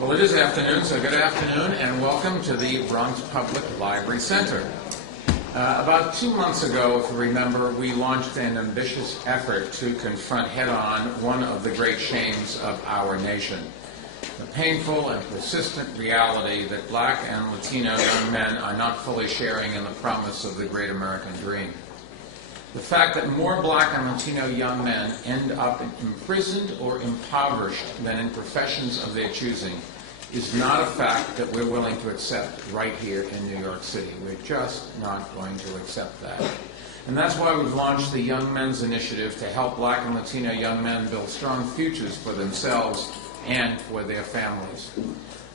Well, it is afternoon, so good afternoon and welcome to the Bronx Public Library Center. About 2 months ago, if you remember, we launched an ambitious effort to confront head-on one of the great shames of our nation, the painful and persistent reality that Black and Latino young men are not fully sharing in the promise of the great American dream. The fact that more Black and Latino young men end up imprisoned or impoverished than in professions of their choosing is not a fact that we're willing to accept right here in New York City. We're just not going to accept that. And that's why we've launched the Young Men's Initiative to help Black and Latino young men build strong futures for themselves and for their families.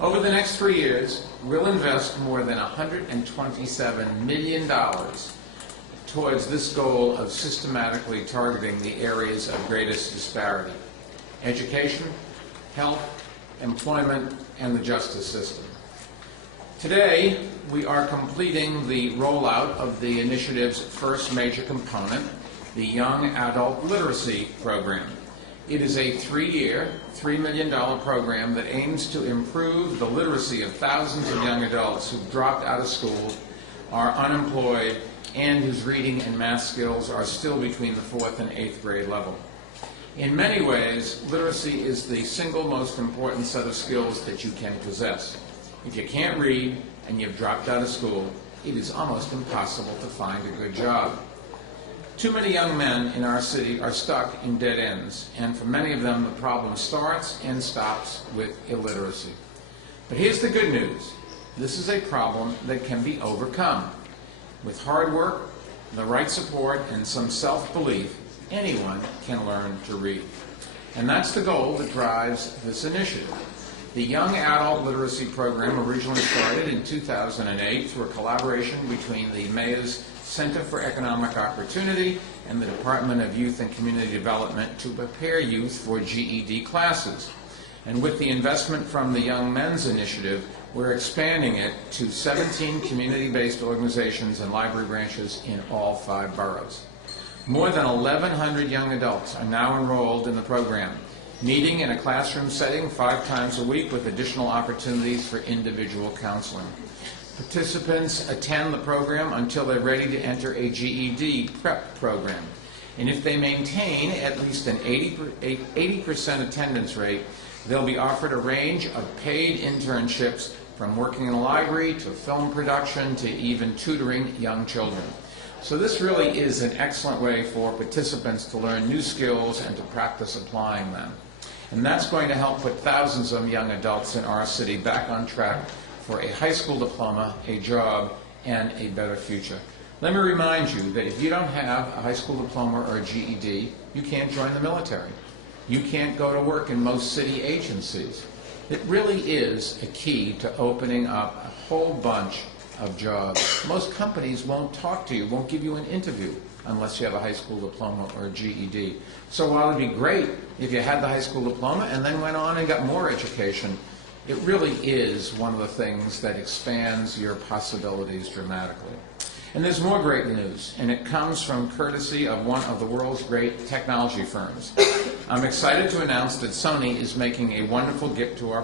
Over the next 3 years, we'll invest more than $127 million towards this goal of systematically targeting the areas of greatest disparity: education, health, employment, and the justice system. Today, we are completing the rollout of the initiative's first major component, the Young Adult Literacy Program. It is a 3-year, $3 million program that aims to improve the literacy of thousands of young adults who've dropped out of school, are unemployed, and whose reading and math skills are still between the 4th and 8th grade level. In many ways, literacy is the single most important set of skills that you can possess. If you can't read and you've dropped out of school, it is almost impossible to find a good job. Too many young men in our city are stuck in dead ends, and for many of them the problem starts and stops with illiteracy. But here's the good news. This is a problem that can be overcome. With hard work, the right support, and some self-belief, anyone can learn to read. And that's the goal that drives this initiative. The Young Adult Literacy Program originally started in 2008 through a collaboration between the Mayor's Center for Economic Opportunity and the Department of Youth and Community Development to prepare youth for GED classes. And with the investment from the Young Men's Initiative, we're expanding it to 17 community-based organizations and library branches in all 5 boroughs. More than 1,100 young adults are now enrolled in the program, meeting in a classroom setting 5 times a week with additional opportunities for individual counseling. Participants attend the program until they're ready to enter a GED prep program. And if they maintain at least an 80% attendance rate, they'll be offered a range of paid internships from working in a library to film production to even tutoring young children. So this really is an excellent way for participants to learn new skills and to practice applying them. And that's going to help put thousands of young adults in our city back on track for a high school diploma, a job, and a better future. Let me remind you that if you don't have a high school diploma or a GED, you can't join the military. You can't go to work in most city agencies. It really is a key to opening up a whole bunch of jobs. Most companies won't talk to you, won't give you an interview unless you have a high school diploma or a GED. So while it'd be great if you had the high school diploma and then went on and got more education, it really is one of the things that expands your possibilities dramatically. And there's more great news, and it comes from courtesy of one of the world's great technology firms. I'm excited to announce that Sony is making a wonderful gift to our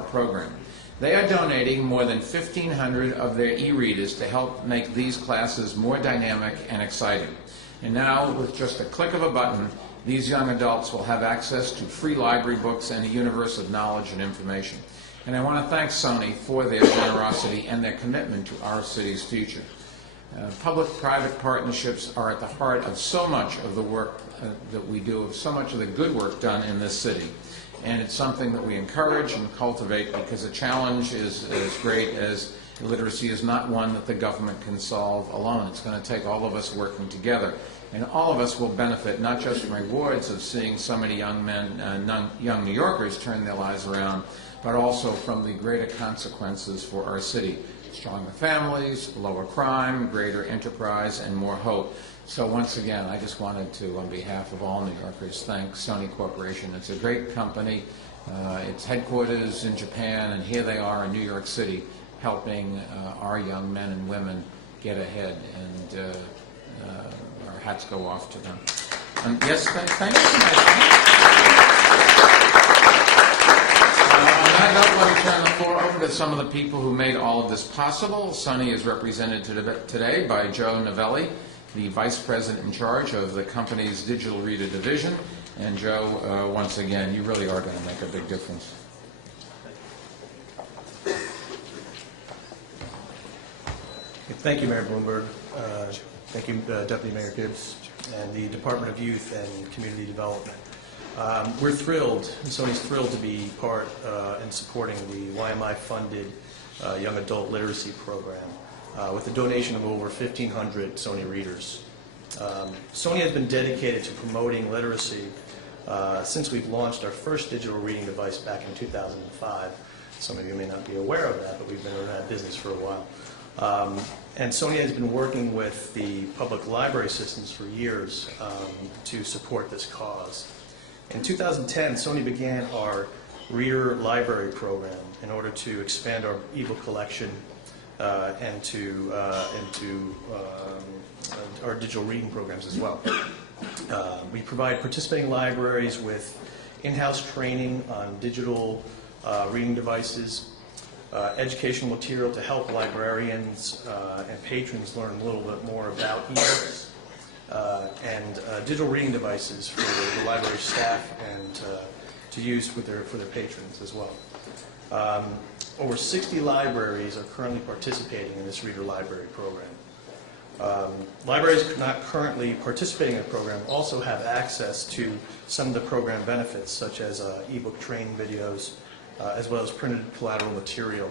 program. They are donating more than 1,500 of their e-readers to help make these classes more dynamic and exciting. And now, with just a click of a button, these young adults will have access to free library books and a universe of knowledge and information. And I want to thank Sony for their generosity and their commitment to our city's future. Public-private partnerships are at the heart of so much of the work that we do, of so much of the good work done in this city. And it's something that we encourage and cultivate because the challenge is as great as literacy is not one that the government can solve alone. It's going to take all of us working together. And all of us will benefit not just from rewards of seeing so many young men, young New Yorkers turn their lives around, but also from the greater consequences for our city. Stronger families, lower crime, greater enterprise, and more hope. So once again, I just wanted to, on behalf of all New Yorkers, thank Sony Corporation. It's a great company. Its headquarters in Japan, and here they are in New York City, helping our young men and women get ahead. And our hats go off to them. Yes, thank you. On that that note, let me turn the floor over to some of the people who made all of this possible. Sony is represented today by Joe Novelli, the Vice President in charge of the company's Digital Reader Division. And Joe, once again, you really are going to make a big difference. Thank you, Mayor Bloomberg. Thank you, Deputy Mayor Gibbs, and the Department of Youth and Community Development. We're thrilled, Sony's thrilled to be part in supporting the YMI-funded Young Adult Literacy Program with a donation of over 1,500 Sony readers. Sony has been dedicated to promoting literacy since we've launched our first digital reading device back in 2005. Some of you may not be aware of that, but we've been in that business for a while. And Sony has been working with the public library systems for years to support this cause. In 2010, Sony began our Reader Library program in order to expand our ebook collection and to our digital reading programs as well. We provide participating libraries with in-house training on digital reading devices, educational material to help librarians and patrons learn a little bit more about ebooks, and digital reading devices for the library staff and to use for their patrons as well. Over 60 libraries are currently participating in this Reader Library program. Libraries not currently participating in the program also have access to some of the program benefits, such as ebook training videos, as well as printed collateral material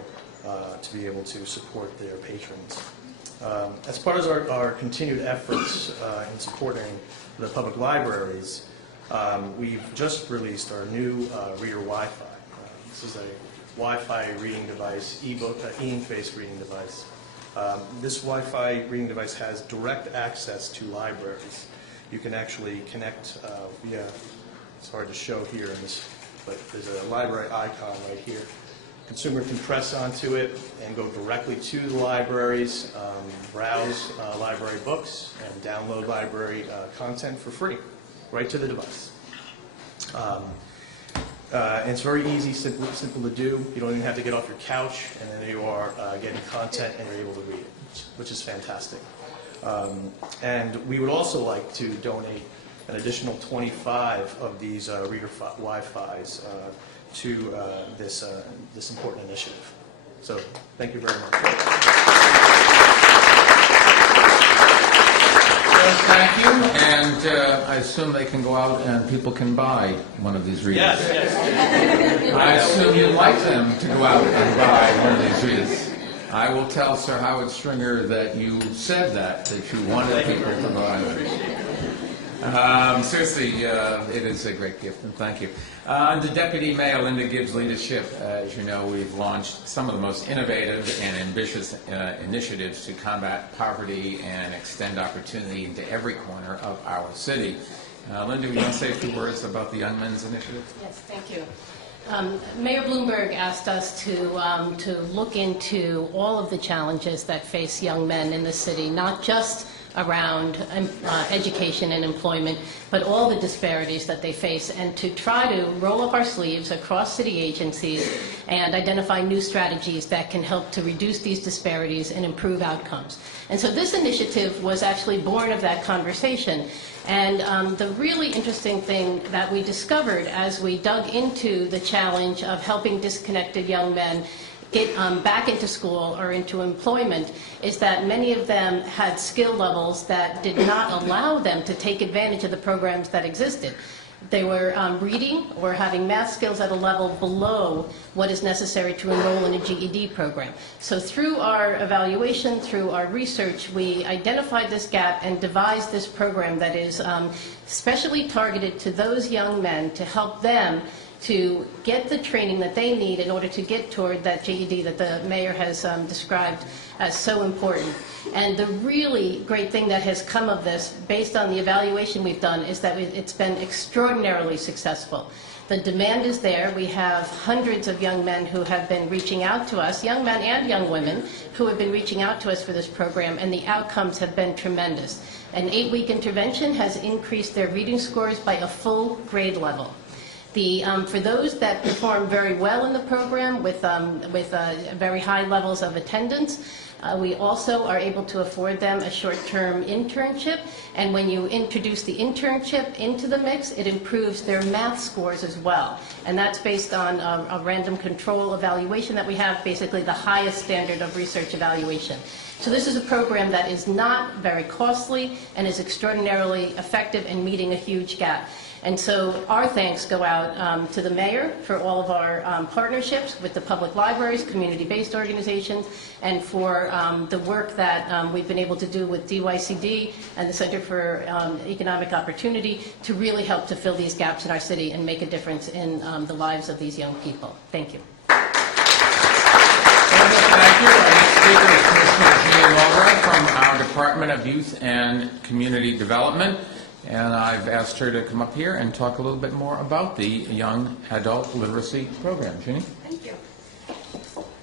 to be able to support their patrons. As part of our continued efforts in supporting the public libraries, we've just released our new Reader Wi-Fi. This is a Wi-Fi reading device, e-interface reading device. This Wi-Fi reading device has direct access to libraries. You can actually connect via, it's hard to show here in this, but there's a library icon right here. Consumer can press onto it and go directly to the libraries, browse library books, and download library content for free, right to the device. And it's very easy, simple to do. You don't even have to get off your couch, and then you are getting content and you're able to read it, which is fantastic. And we would also like to donate an additional 25 of these Reader Wi-Fis to this important initiative. So thank you very much. Thank you, and I assume they can go out and people can buy one of these readers. Yes. I assume you'd like them to go out and buy one of these readers. I will tell Sir Howard Stringer that you said that you wanted people to buy them. Seriously, it is a great gift, and thank you. Under Deputy Mayor Linda Gibbs' leadership, as you know, we've launched some of the most innovative and ambitious initiatives to combat poverty and extend opportunity into every corner of our city. Linda, would you want to say a few words about the Young Men's Initiative? Yes, thank you. Mayor Bloomberg asked us to look into all of the challenges that face young men in the city, not just around education and employment, but all the disparities that they face, and to try to roll up our sleeves across city agencies and identify new strategies that can help to reduce these disparities and improve outcomes. And so this initiative was actually born of that conversation. And the really interesting thing that we discovered as we dug into the challenge of helping disconnected young men get back into school or into employment is that many of them had skill levels that did not allow them to take advantage of the programs that existed. They were reading or having math skills at a level below what is necessary to enroll in a GED program. So through our evaluation, through our research, we identified this gap and devised this program that is specially targeted to those young men to help them to get the training that they need in order to get toward that GED that the mayor has described as so important. And the really great thing that has come of this, based on the evaluation we've done, is that it's been extraordinarily successful. The demand is there. We have hundreds of young men who have been reaching out to us, young men and young women, who have been reaching out to us for this program, and the outcomes have been tremendous. An 8-week intervention has increased their reading scores by a full grade level. For those that perform very well in the program with very high levels of attendance, we also are able to afford them a short-term internship, and when you introduce the internship into the mix, it improves their math scores as well. And that's based on a random control evaluation that we have, basically the highest standard of research evaluation. So this is a program that is not very costly and is extraordinarily effective in meeting a huge gap. And so our thanks go out to the mayor for all of our partnerships with the public libraries, community-based organizations, and for the work that we've been able to do with DYCD and the Center for Economic Opportunity to really help to fill these gaps in our city and make a difference in the lives of these young people. Thank you. Thank you. Our next speaker is Commissioner Jeannie Walbrough from our Department of Youth and Community Development. And I've asked her to come up here and talk a little bit more about the Young Adult Literacy Program. Jeannie? Thank you.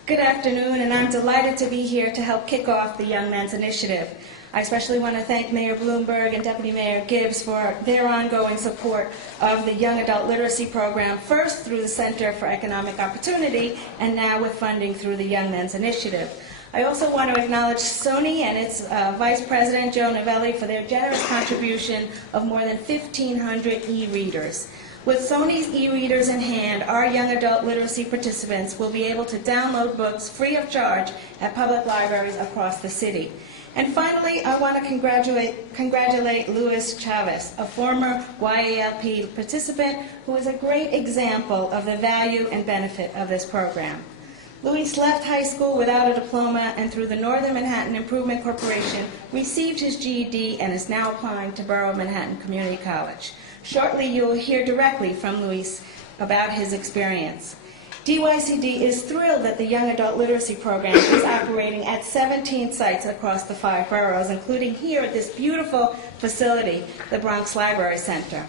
Good afternoon, and I'm delighted to be here to help kick off the Young Men's Initiative. I especially want to thank Mayor Bloomberg and Deputy Mayor Gibbs for their ongoing support of the Young Adult Literacy Program, first through the Center for Economic Opportunity, and now with funding through the Young Men's Initiative. I also want to acknowledge Sony and its Vice President, Joe Novelli, for their generous contribution of more than 1,500 e-readers. With Sony's e-readers in hand, our young adult literacy participants will be able to download books free of charge at public libraries across the city. And finally, I want to congratulate Luis Chavez, a former YALP participant who is a great example of the value and benefit of this program. Luis left high school without a diploma and through the Northern Manhattan Improvement Corporation received his GED and is now applying to Borough Manhattan Community College. Shortly you will hear directly from Luis about his experience. DYCD is thrilled that the Young Adult Literacy Program is operating at 17 sites across the 5 boroughs, including here at this beautiful facility, the Bronx Library Center.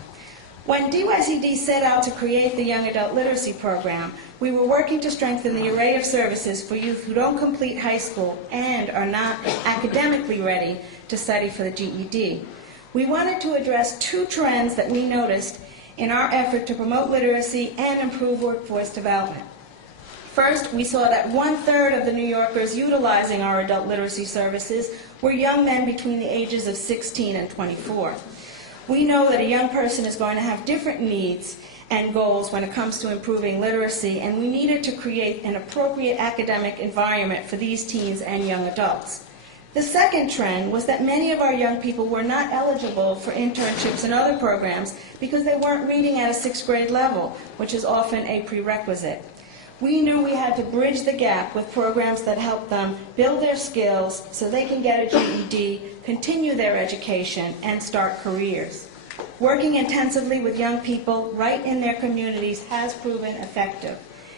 When DYCD set out to create the Young Adult Literacy Program, we were working to strengthen the array of services for youth who don't complete high school and are not academically ready to study for the GED. We wanted to address 2 trends that we noticed in our effort to promote literacy and improve workforce development. First, we saw that 1/3 of the New Yorkers utilizing our adult literacy services were young men between the ages of 16 and 24. We know that a young person is going to have different needs and goals when it comes to improving literacy, and we needed to create an appropriate academic environment for these teens and young adults. The second trend was that many of our young people were not eligible for internships and other programs because they weren't reading at a 6th grade level, which is often a prerequisite. We knew we had to bridge the gap with programs that help them build their skills so they can get a GED, continue their education, and start careers. Working intensively with young people right in their communities has proven effective.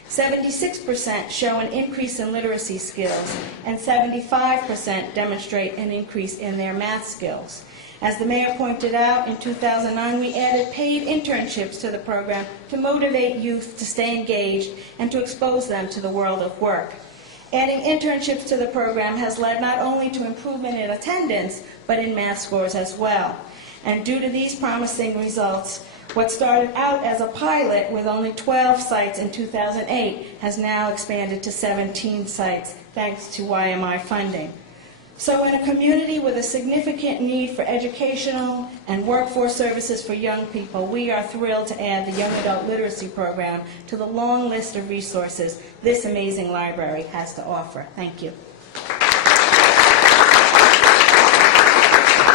76% show an increase in literacy skills, and 75% demonstrate an increase in their math skills. As the mayor pointed out, in 2009 we added paid internships to the program to motivate youth to stay engaged and to expose them to the world of work. Adding internships to the program has led not only to improvement in attendance, but in math scores as well. And due to these promising results, what started out as a pilot with only 12 sites in 2008 has now expanded to 17 sites, thanks to YMI funding. So in a community with a significant need for educational and workforce services for young people, we are thrilled to add the Young Adult Literacy Program to the long list of resources this amazing library has to offer. Thank you.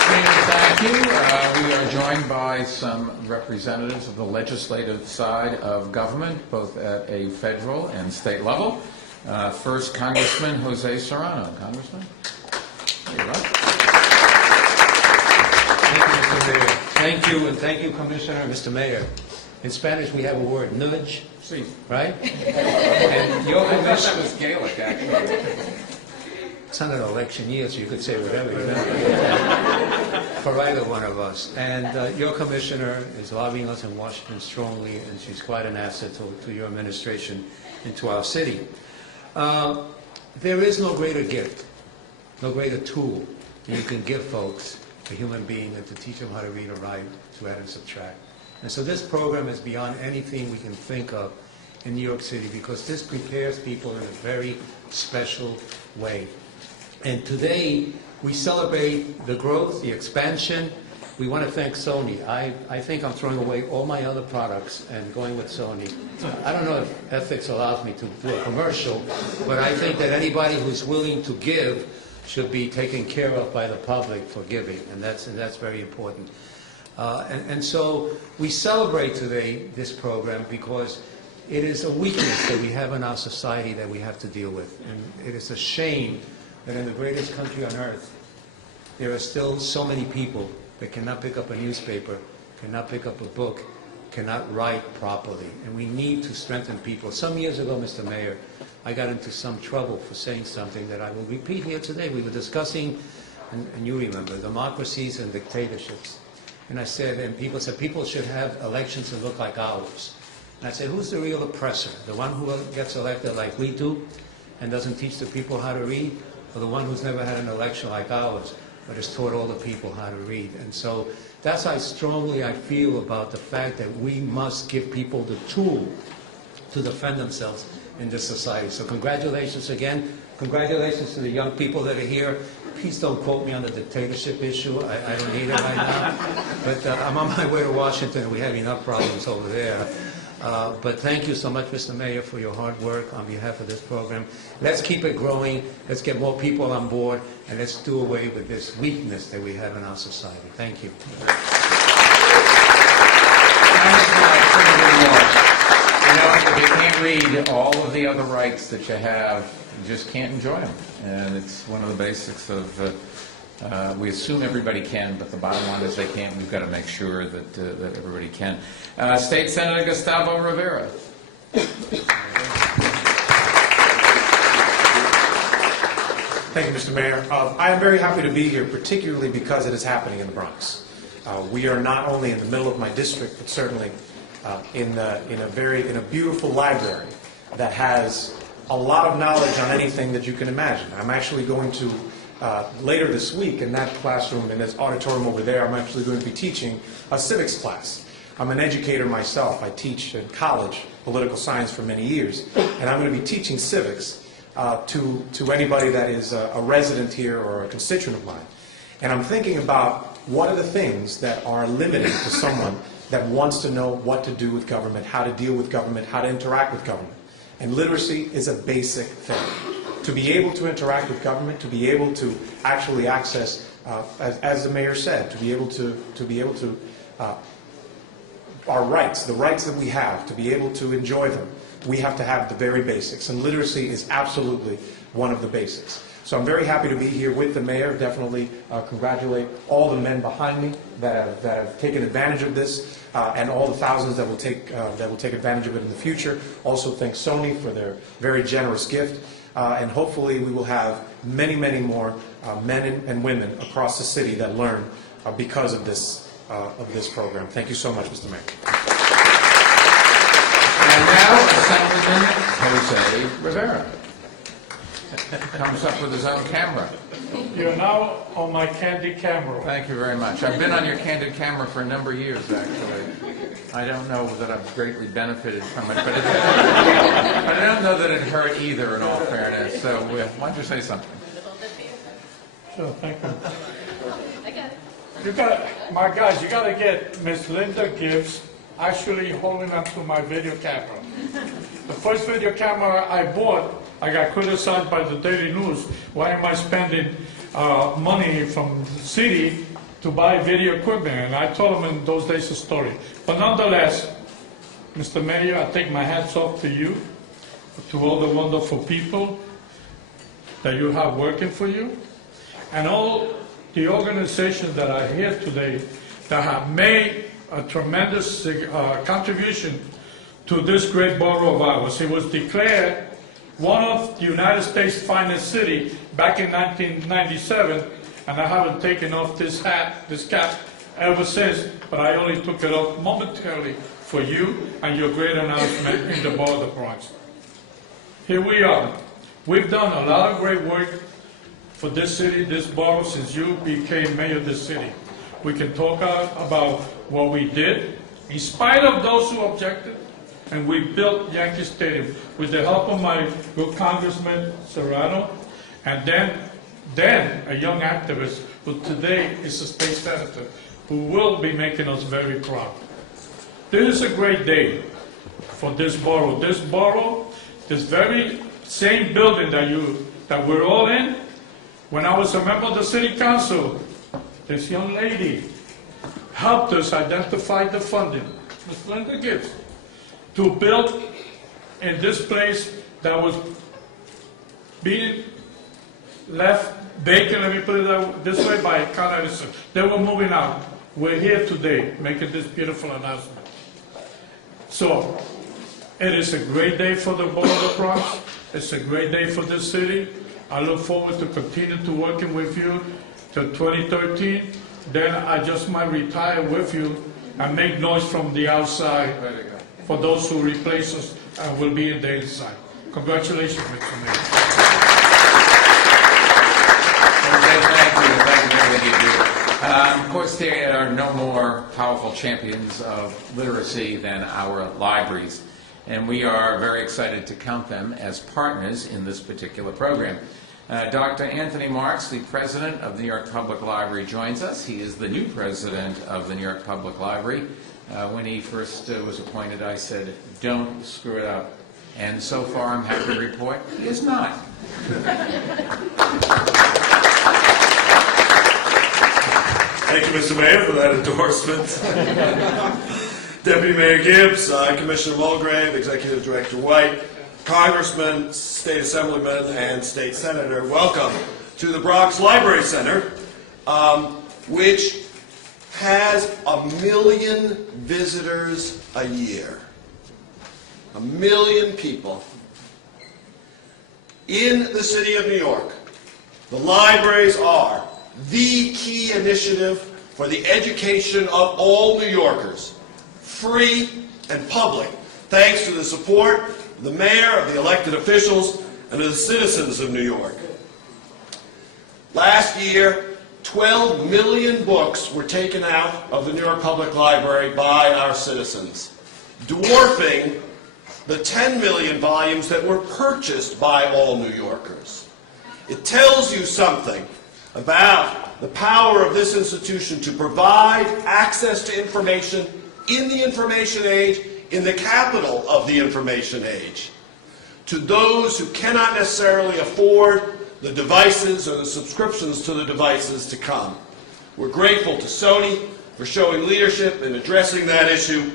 Thank you. We are joined by some representatives of the legislative side of government, both at a federal and state level. First, Congressman Jose Serrano. Congressman? There you are. Thank you, Mr. Mayor. Thank you, and thank you, Commissioner, Mr. Mayor. In Spanish, we have a word, nudge, See. right? And your I thought that commission... was Gaelic, actually. It's not an election year, so you could say whatever you want for either one of us. And your commissioner is lobbying us in Washington strongly, and she's quite an asset to your administration and to our city. There is no greater gift, no greater tool you can give folks, a human being, than to teach them how to read or write, to add and subtract. And so this program is beyond anything we can think of in New York City, because this prepares people in a very special way. And today, we celebrate the growth, the expansion. We want to thank Sony. I think I'm throwing away all my other products and going with Sony. I don't know if ethics allows me to do a commercial, but I think that anybody who's willing to give should be taken care of by the public for giving, and that's very important. And so we celebrate today this program because it is a weakness that we have in our society that we have to deal with. And it is a shame that in the greatest country on earth, there are still so many people that cannot pick up a newspaper, cannot pick up a book, cannot write properly. And we need to strengthen people. Some years ago, Mr. Mayor, I got into some trouble for saying something that I will repeat here today. We were discussing, and you remember, democracies and dictatorships. And I said, and people said, people should have elections that look like ours. And I said, who's the real oppressor? The one who gets elected like we do and doesn't teach the people how to read? Or the one who's never had an election like ours, but has taught all the people how to read? And so that's how strongly I feel about the fact that we must give people the tool to defend themselves in this society. So congratulations again. Congratulations to the young people that are here. Please don't quote me on the dictatorship issue. I don't need it right now. But I'm on my way to Washington, and we have enough problems over there. But thank you so much, Mr. Mayor, for your hard work on behalf of this program. Let's keep it growing. Let's get more people on board, and let's do away with this weakness that we have in our society. Thank you. You know, if you can't read all of the other rights that you have, you just can't enjoy them. And it's one of the basics of, we assume everybody can, but the bottom line is they can't. We've got to make sure that, that everybody can. State Senator Gustavo Rivera. Thank you, Mr. Mayor. I am very happy to be here, particularly because it is happening in the Bronx. We are not only in the middle of my district, but certainly in a beautiful library that has a lot of knowledge on anything that you can imagine. I'm actually going to, later this week in that classroom, in this auditorium over there, I'm actually going to be teaching a civics class. I'm an educator myself. I teach in college political science for many years, and I'm going to be teaching civics to anybody that is a resident here or a constituent of mine. And I'm thinking about what are the things that are limiting to someone that wants to know what to do with government, how to deal with government, how to interact with government. And literacy is a basic thing. To be able to interact with government, to be able to actually access, as the mayor said, to be able to our rights, the rights that we have, to be able to enjoy them, we have to have the very basics. And literacy is absolutely one of the basics. So I'm very happy to be here with the mayor. Definitely congratulate all the men behind me that have taken advantage of this, and all the thousands that will take advantage of it in the future. Also thank Sony for their very generous gift, and hopefully we will have many, many more men and women across the city that learn because of this program. Thank you so much, Mr. Mayor. And now, Assemblyman Jose Rivera comes up with his own camera. You're now on my candid camera. Thank you very much. I've been on your candid camera for a number of years, actually. I don't know that I've greatly benefited from it, but I don't know that it hurt either, in all fairness. So why don't you say something? Sure, thank you. I got it. You got to get Miss Linda Gibbs actually holding up to my video camera. The first video camera I bought, I got criticized by the Daily News. Why am I spending money from the city to buy video equipment? And I told them in those days a story. But nonetheless, Mr. Mayor, I take my hats off to you, to all the wonderful people that you have working for you, and all the organizations that are here today that have made a tremendous contribution to this great borough of ours. It was declared one of the United States' finest city back in 1997, and I haven't taken off this cap ever since, but I only took it off momentarily for you and your great announcement in the borough of the Bronx. Here we are. We've done a lot of great work for this city, this borough, since you became mayor of this city. We can talk about what we did, In spite of those who objected, and we built Yankee Stadium with the help of my good Congressman Serrano, and then a young activist who today is a state senator, who will be making us very proud. This is a great day for this borough. This borough, this very same building that we're all in, when I was a member of the city council, this young lady helped us identify the funding, Ms. Linda Gibbs, to build in this place that was being left vacant, let me put it this way, by Con Edison. They were moving out. We're here today making this beautiful announcement. So, it is a great day for the Borough of the Bronx. It's a great day for this city. I look forward to continue to working with you till 2013. Then I just might retire with you and make noise from the outside for those who replace us and will be in the inside. Congratulations, Mr. Mayor. Thank you. Of course, there are no more powerful champions of literacy than our libraries, and we are very excited to count them as partners in this particular program. Dr. Anthony Marks, the president of the New York Public Library, joins us. He is the new president of the New York Public Library. When he first was appointed, I said, don't screw it up. And so far, I'm happy to report, he is not. Thank you, Mr. Mayor, for that endorsement. Deputy Mayor Gibbs, Commissioner Mulgrave, Executive Director White, Congressman, State Assemblyman, and State Senator, welcome to the Bronx Library Center, which has 1 million visitors a year. 1 million people. In the city of New York, the libraries are the key initiative for the education of all New Yorkers, free and public, thanks to the support of the mayor, of the elected officials, and of the citizens of New York. Last year, 12 million books were taken out of the New York Public Library by our citizens, dwarfing the 10 million volumes that were purchased by all New Yorkers. It tells you something about the power of this institution to provide access to information in the information age, in the capital of the information age, to those who cannot necessarily afford the devices or the subscriptions to the devices to come. We're grateful to Sony for showing leadership in addressing that issue.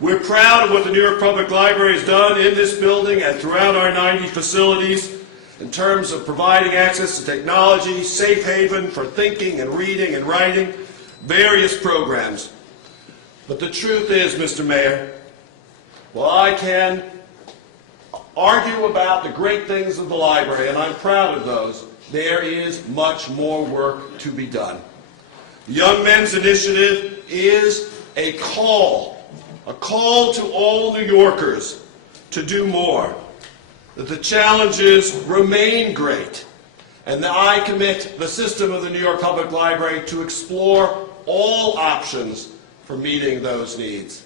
We're proud of what the New York Public Library has done in this building and throughout our 90 facilities in terms of providing access to technology, safe haven for thinking and reading and writing, various programs. But the truth is, Mr. Mayor, while I can argue about the great things of the library, and I'm proud of those, there is much more work to be done. The Young Men's Initiative is a call to all New Yorkers to do more, that the challenges remain great, and that I commit the system of the New York Public Library to explore all options for meeting those needs.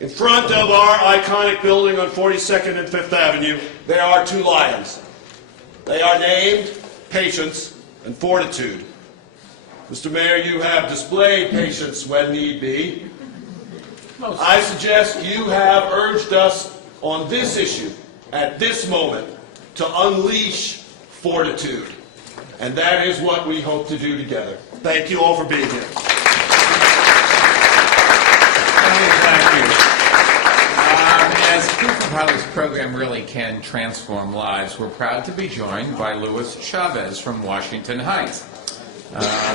In front of our iconic building on 42nd and 5th Avenue, there are 2 lions. They are named Patience and Fortitude. Mr. Mayor, you have displayed patience when need be. I suggest you have urged us on this issue, at this moment, to unleash fortitude. And that is what we hope to do together. Thank you all for being here. Thank you. As proof of how this program really can transform lives, we're proud to be joined by Luis Chavez from Washington Heights.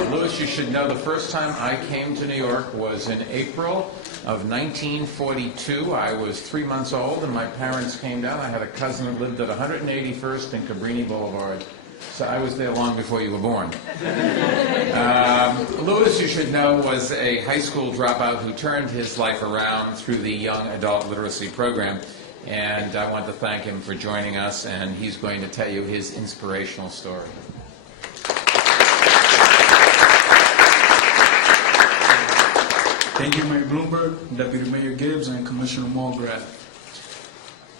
Luis, you should know the first time I came to New York was in April of 1942. I was 3 months old and my parents came down. I had a cousin who lived at 181st and Cabrini Boulevard. So I was there long before you were born. Luis, you should know, was a high school dropout who turned his life around through the Young Adult Literacy Program. And I want to thank him for joining us, and he's going to tell you his inspirational story. Thank you, Mayor Bloomberg, Deputy Mayor Gibbs, and Commissioner Mulgrave.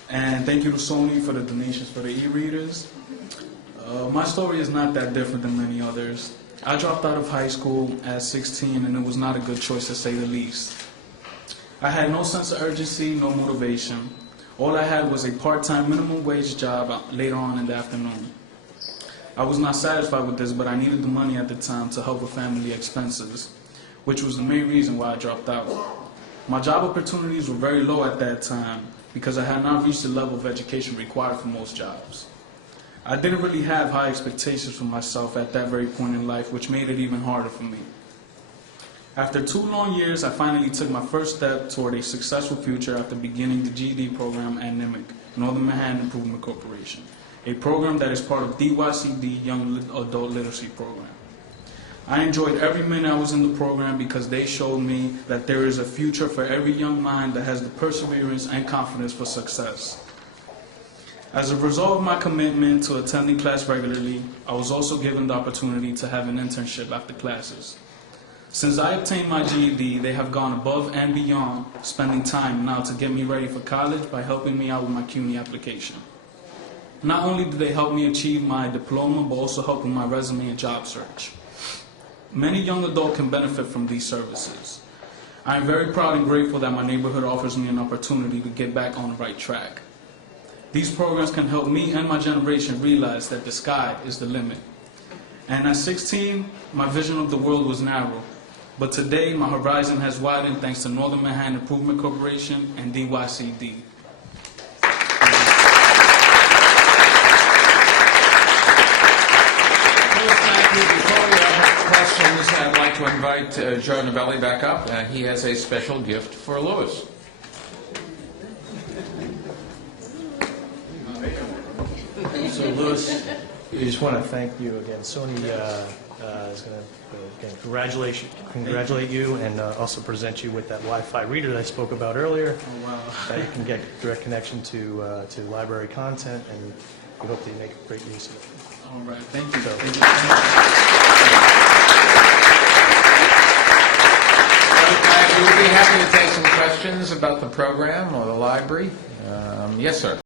And thank you to Sony for the donations for the e-readers. My story is not that different than many others. I dropped out of high school at 16, and it was not a good choice to say the least. I had no sense of urgency, no motivation. All I had was a part-time minimum wage job later on in the afternoon. I was not satisfied with this, but I needed the money at the time to help with family expenses, which was the main reason why I dropped out. My job opportunities were very low at that time because I had not reached the level of education required for most jobs. I didn't really have high expectations for myself at that very point in life, which made it even harder for me. After 2 long years, I finally took my first step toward a successful future after beginning the GED program at NIMIC, Northern Manhattan Improvement Corporation, a program that is part of DYCD Young Adult Literacy Program. I enjoyed every minute I was in the program because they showed me that there is a future for every young mind that has the perseverance and confidence for success. As a result of my commitment to attending class regularly, I was also given the opportunity to have an internship after classes. Since I obtained my GED, they have gone above and beyond, spending time now to get me ready for college by helping me out with my CUNY application. Not only did they help me achieve my diploma, but also help with my resume and job search. Many young adults can benefit from these services. I am very proud and grateful that my neighborhood offers me an opportunity to get back on the right track. These programs can help me and my generation realize that the sky is the limit. And at 16, my vision of the world was narrow. But today, my horizon has widened thanks to Northern Manhattan Improvement Corporation and DYCD. Before we have questions, I'd like to invite Joe Novelli back up. He has a special gift for Louis. So, Louis, we just want to thank you again. Sony is going to congratulate you and also present you with that Wi-Fi reader that I spoke about earlier. Oh, wow. That you can get direct connection to library content, and we hope that you make great use of it. All right, thank you. So, Thank you. We'd be happy to take some questions about the program or the library. Yes, sir.